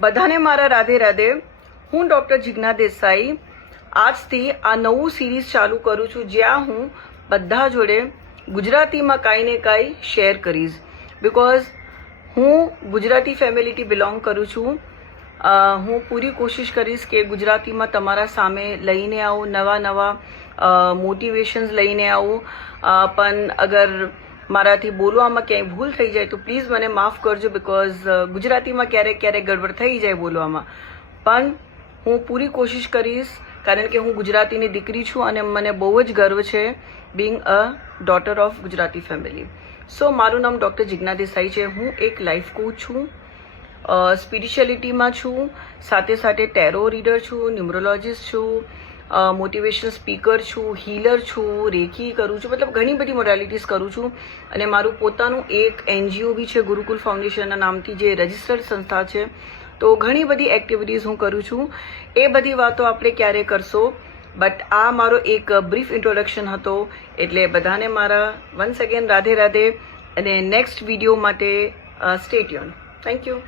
બધાને મારા રાધે રાધે. હું ડૉક્ટર જિજ્ઞા દેસાઈ આજથી આ નવું સિરીઝ ચાલુ કરું છું, જ્યાં હું બધા જોડે ગુજરાતીમાં કાંઈ ને કાંઈ શેર કરીશ. બિકોઝ હું ગુજરાતી ફેમિલીથી બિલોંગ કરું છું. હું પૂરી કોશિશ કરીશ કે ગુજરાતીમાં તમારા સામે લઈને આવું, નવા નવા મોટિવેશન્સ લઈને આવું. પણ અગર મારાથી બોલવામાં ક્યાંય ભૂલ થઈ જાય તો પ્લીઝ મને માફ કરજો, બિકોઝ ગુજરાતીમાં ક્યારેક ક્યારેક ગડબડ થઈ જાય બોલવામાં. પણ હું પૂરી કોશિશ કરીશ, કારણ કે હું ગુજરાતીની દીકરી છું અને મને બહુ જ ગર્વ છે being a daughter of Gujarati family. So મારું નામ ડૉક્ટર જિજ્ઞા દેસાઈ છે. હું એક લાઈફ કોચ છું, સ્પિરિચ્યુઅલિટીમાં છું, સાથે સાથે ટેરો રીડર છું, ન્યુમરોલોજીસ્ટ છું, મોટિવેશનલ સ્પીકર છું, હીલર છું, રેકી કરું છું, મતલબ ઘણી બધી મોડાલિટીઝ કરું છું. અને મારું પોતાનું એક NGO બી છે, ગુરુકુલ ફાઉન્ડેશનના નામથી, જે રજિસ્ટર્ડ સંસ્થા છે. તો ઘણી બધી એક્ટિવિટીઝ હું કરું છું. એ બધી વાતો આપણે ક્યારે કરશો, બટ આ મારો એક બ્રીફ ઇન્ટ્રોડક્શન હતો. એટલે બધાને મારા વન્સ અગેન રાધે રાધે, અને નેક્સ્ટ વિડીયો માટે સ્ટે ટ્યુન. Thank you.